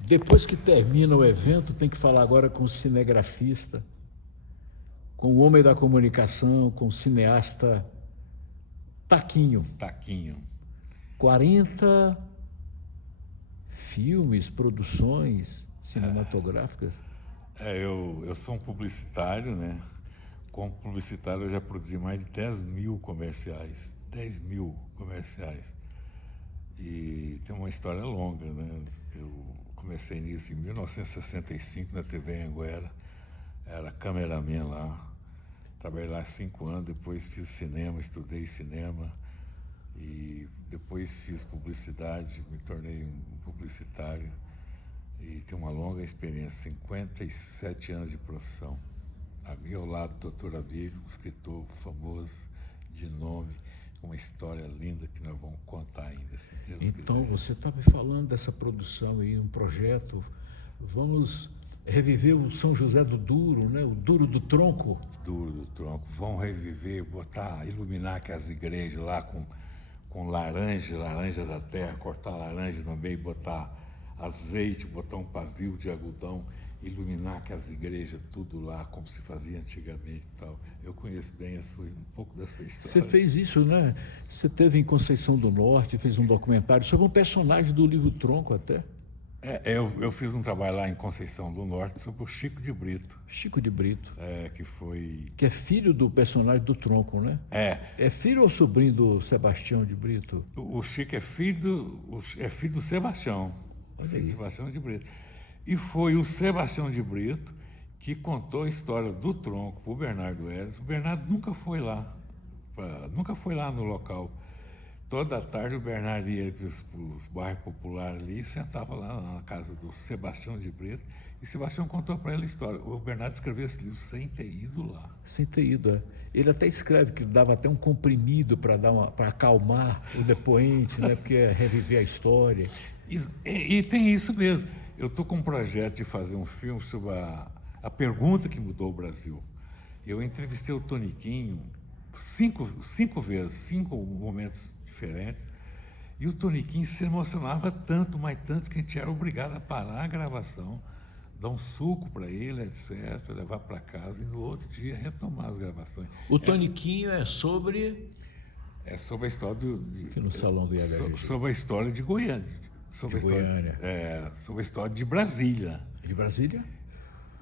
Depois que termina o evento, tem que falar agora com o cinegrafista, com o homem da comunicação, com o cineasta Taquinho. Taquinho. 40 filmes, produções cinematográficas. Eu sou um publicitário, né? Como publicitário eu já produzi mais de 10 mil comerciais. 10 mil comerciais. E tem uma história longa, né? Eu comecei nisso em 1965 na TV Anguera. Era cameraman lá. Trabalhei lá 5 anos, depois fiz cinema, estudei cinema. E depois fiz publicidade, me tornei um publicitário. E tenho uma longa experiência, 57 anos de profissão. Ali ao lado do Dr. Abílio, um escritor famoso, de nome, uma história linda que nós vamos contar ainda, se Deus Então, quiser. você está me falando dessa produção aí, um projeto. Vamos reviver o São José do Duro, né? O Duro do Tronco. Duro do Tronco. Vão reviver, botar, iluminar aquelas igrejas lá com laranja da terra, cortar laranja no meio, botar azeite, botar um pavio de algodão, iluminar aquelas igrejas, tudo lá, como se fazia antigamente e tal. Eu conheço bem um pouco da sua história. Você fez isso, né? Você teve em Conceição do Norte, fez um documentário sobre um personagem do livro Tronco até. Eu fiz um trabalho lá em Conceição do Norte sobre o Chico de Brito. Chico de Brito. Que foi... Que é filho do personagem do Tronco, né? É filho ou sobrinho do Sebastião de Brito? O Chico é filho do Sebastião. Filho do Sebastião de Brito. E foi o Sebastião de Brito que contou a história do Tronco para o Bernardo Eres. O Bernardo nunca foi lá no local. Toda tarde o Bernardo ia para os bairros populares ali e sentava lá na casa do Sebastião de Brito. E Sebastião contou para ele a história. O Bernardo escreveu esse livro sem ter ido lá. Sem ter ido, é. Ele até escreve que dava até um comprimido para acalmar o depoente, né? Porque é reviver a história. E tem isso mesmo. Eu estou com um projeto de fazer um filme sobre a pergunta que mudou o Brasil. Eu entrevistei o Toniquinho cinco vezes, 5 momentos diferentes, e o Toniquinho se emocionava tanto, mas tanto, que a gente era obrigado a parar a gravação, dar um suco para ele, etc., levar para casa e no outro dia retomar as gravações. O Toniquinho é sobre... É sobre a história Aqui no Salão do IHGG. Sobre a história de Goiânia. Sobre a história de Brasília. De Brasília?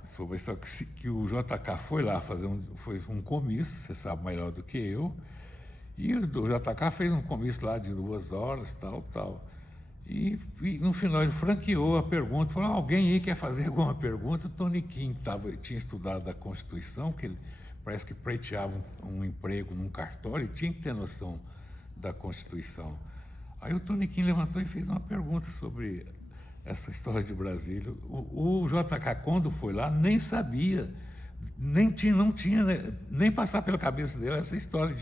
Sobre a história que o JK foi lá fazer um comício, você sabe melhor do que eu, e o JK fez um comício lá de 2 horas, tal. E no final ele franqueou a pergunta, falou: alguém aí quer fazer alguma pergunta? O Toniquinho tinha estudado a Constituição, que ele parece que pleiteava um emprego num cartório e tinha que ter noção da Constituição. Aí o Toniquinho levantou e fez uma pergunta sobre essa história de Brasília. O JK, quando foi lá, nem sabia, não tinha nem passar pela cabeça dele essa história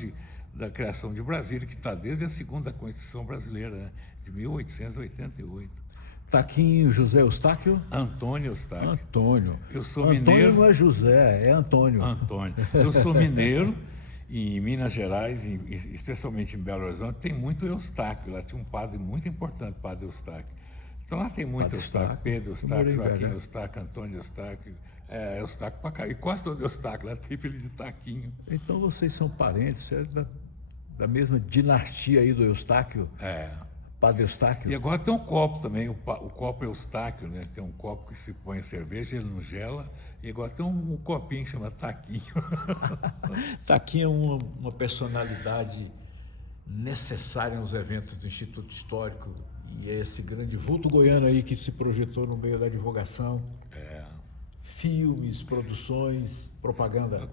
da criação de Brasília, que está desde a segunda Constituição brasileira, né, de 1888. Taquinho José Eustáquio? Antônio Eustáquio. Antônio. Eu sou Antônio mineiro. Antônio não é José, é Antônio. Antônio. Eu sou mineiro. Em Minas Gerais, especialmente em Belo Horizonte, tem muito Eustáquio. Lá tinha um padre muito importante, padre Eustáquio. Então lá tem muito Eustáquio, Pedro Eustáquio, Joaquim Eustáquio, Antônio Eustáquio, Eustáquio pra cá. E quase todo Eustáquio, lá tem filho de Taquinho. Então vocês são parentes, você é da mesma dinastia aí do Eustáquio? Padre Eustáquio. E agora tem um copo também, o copo Eustáquio, né? Tem um copo que se põe cerveja, ele não gela. E agora tem um copinho que chama Taquinho. Taquinho é uma personalidade necessária nos eventos do Instituto Histórico. E é esse grande vulto goiano aí que se projetou no meio da divulgação. Filmes, produções, propaganda.